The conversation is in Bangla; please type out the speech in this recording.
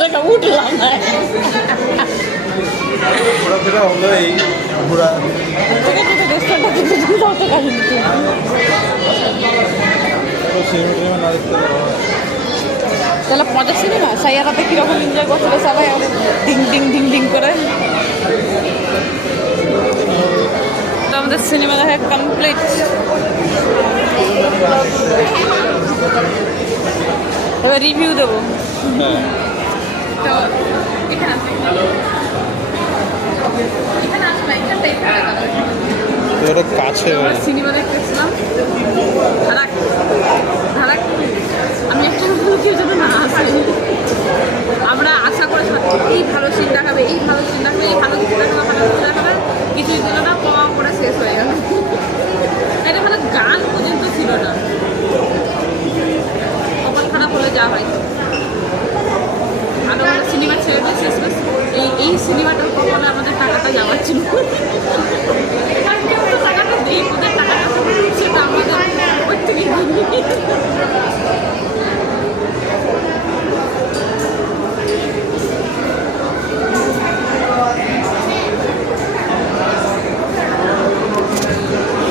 জায়গা উঠলাম না। ঘোরাফেরা হলো এই ঘোরা রেস্টুরেন্টটা কিন্তু যাও তো কাহিনী সিনেমা না দেখতে তাহলে মজার সিনেমা সাইয়ারাতে কীরকম এনজয় করছিল সবাই ডিং ডিং ডিং ডিং করে। তো আমাদের সিনেমা দেখা কমপ্লিট। এবার রিভিউ দেবো। তো এখানে এটা কাছে সিনেমা দেখতেছিলাম ধারাক ধারাক। আমি একটা কেউ যেন না আসে, আমরা আশা করেছিলাম এই ভালো সিন দেখাবে, এই ভালো সিন দেখাবে, এই ভালো কিছু দেখাবে, ভালো কিছু দেখাবে, কিছুই দিল না, পাওয়া করে শেষ হয়ে গেল। এটা মানে গান পর্যন্ত ছিল না। কপাল খারাপ হলে যা হয়। ভালো ভালো সিনেমা ছেড়ে দিয়ে শেষ শেষ এই সিনেমাটার কপালে আমাদের টাকাটা যাওয়ার ছিল। টাকাটা দিই, ওদের টাকাটা সেটা আমাদের ওর থেকে